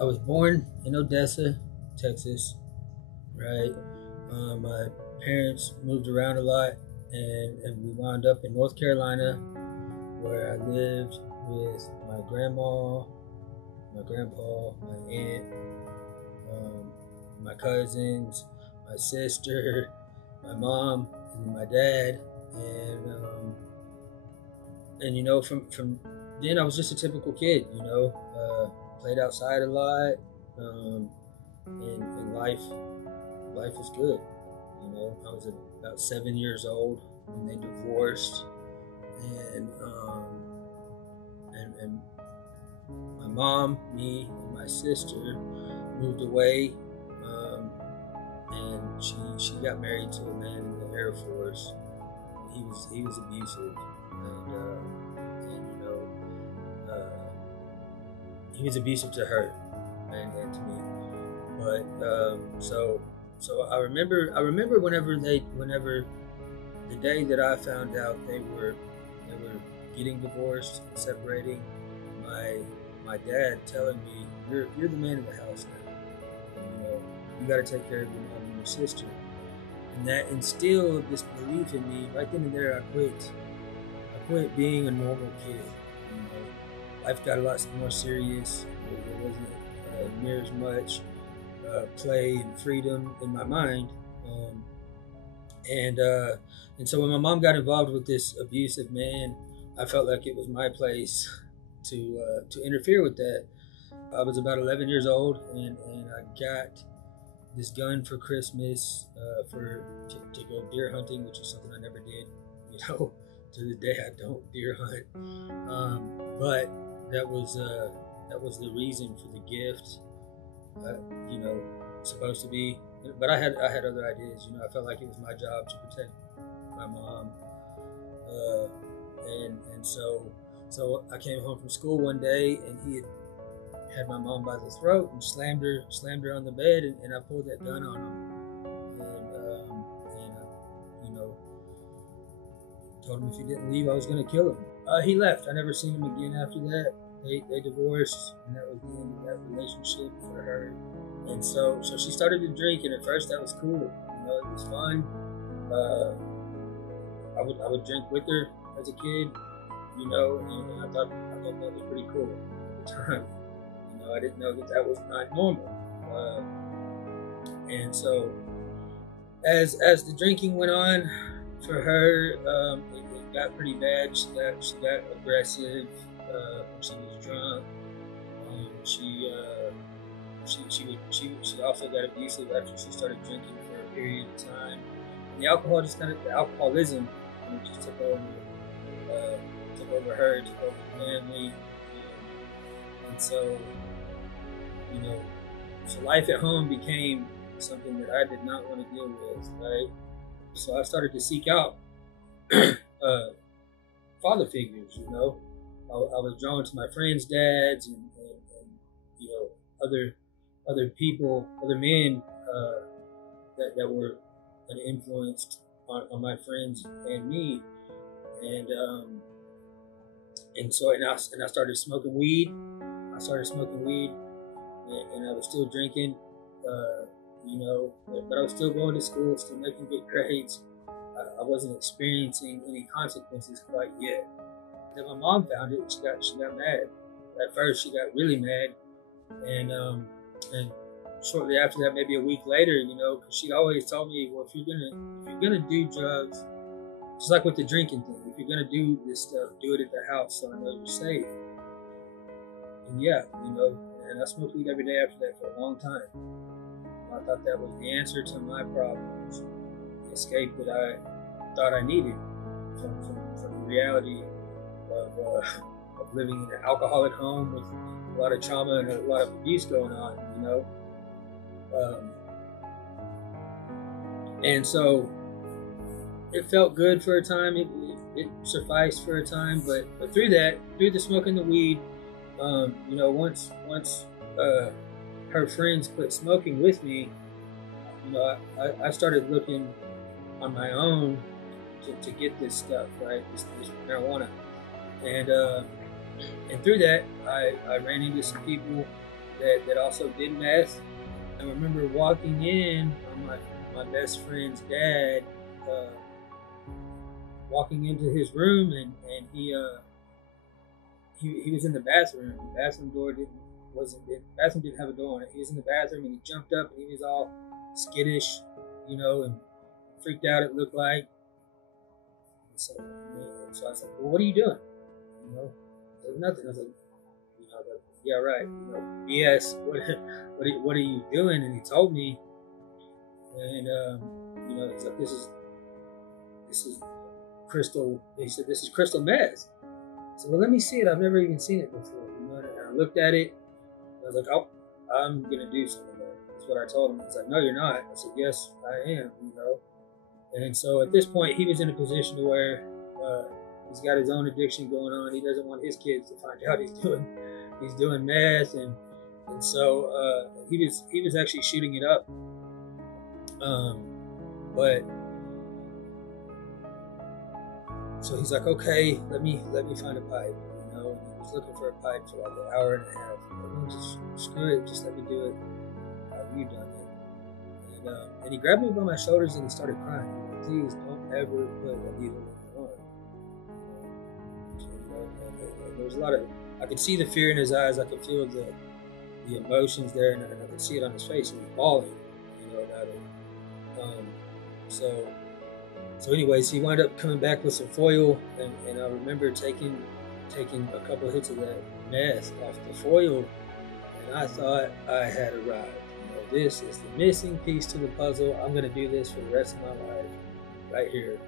I was born in Odessa, Texas, right? My parents moved around a lot, and we wound up in North Carolina, where I lived with my grandma, my grandpa, my aunt, um, my cousins, my sister, my mom, and my dad, and from then I was just a typical kid, played outside a lot, um, and life was good. I was about 7 years old when they divorced, and and my mom, me, and my sister moved away, um, and she got married to a man in the Air Force. He was abusive, and he was abusive to her and to me. But I remember whenever the day that I found out they were getting divorced and separating, my my dad telling me, you're the man of the house now. You got to take care of your mom and your sister, and that instilled this belief in me. Right then and there, I quit being a normal kid. Life got a lot more serious. There wasn't near as much play and freedom in my mind. Um, and and so when my mom got involved with this abusive man, I felt like it was my place to interfere with that. I was about 11 years old, and I got this gun for Christmas to go deer hunting, which is something I never did. You know, to the day I don't deer hunt. But that was the reason for the gift. Uh, you know, supposed to be. But I had other ideas. I felt like it was my job to protect my mom, uh, and so I came home from school one day, and he had my mom by the throat and slammed her on the bed, and I pulled that gun on him, and you know told him if he didn't leave, I was going to kill him. He left. I never seen him again after that. They divorced, and that was the end of that relationship for her. And so she started to drink, and at first that was cool. It was fun. Uh, I would drink with her as a kid, and I thought that was pretty cool at the time. I didn't know that was not normal. And so as the drinking went on for her, it got pretty bad. She got aggressive when she was drunk. She also got abusive after she started drinking for a period of time. And the alcoholism just took over her, took over the family, and so life at home became something that I did not want to deal with, right? So I started to seek out father figures. I was drawn to my friends' dads and other people, other men that were an influenced on my friends and me, and I started smoking weed. And I was still drinking, but I was still going to school, still making good grades. I wasn't experiencing any consequences quite yet. Then my mom found it, and she got mad. At first, she got really mad, and shortly after that, maybe a week later, because she always told me, well, if you're gonna do drugs, just like with the drinking thing, if you're gonna do this stuff, do it at the house, so I know you're safe. And yeah, and I smoked weed every day after that for a long time. I thought that was the answer to my problems, the escape that I thought I needed from the reality of living in an alcoholic home with a lot of trauma and a lot of abuse going on, and so it felt good for a time. It sufficed for a time, but through the smoking the weed, once her friends quit smoking with me, I started looking on my own to get this stuff, right? This marijuana, and through that, I ran into some people that also did meth. I remember walking in on my best friend's dad, uh, walking into his room, and he was in the bathroom. The bathroom door bathroom didn't have a door on it. He was in the bathroom and he jumped up and he was all skittish, and freaked out. It looked like. So I was like, "Well, what are you doing?" Like, nothing. I was like, yeah, right. BS. What are you doing? And he told me, and it's like this is crystal. He said this is crystal meth. I said, well, let me see it. I've never even seen it before. And I looked at it. I was like, oh, I'm gonna do something there. That's what I told him. He's like, no, you're not. I said, yes, I am. And so at this point, he was in a position to where he's got his own addiction going on. He doesn't want his kids to find out he's doing meth, and so he was actually shooting it up. But so he's like, okay, let me find a pipe, and he was looking for a pipe for like an hour and a half. Just screw it, just let me do it. You done it. And he grabbed me by my shoulders and he started crying. Please don't ever put a needle in your arm. And there was a lot of, I could see the fear in his eyes. I could feel the emotions there, and I could see it on his face. He was bawling, about it. So anyways, he wound up coming back with some foil, and I remember taking a couple of hits of that meth off the foil, and I thought I had arrived. This is the missing piece to the puzzle. I'm going to do this for the rest of my life, right here.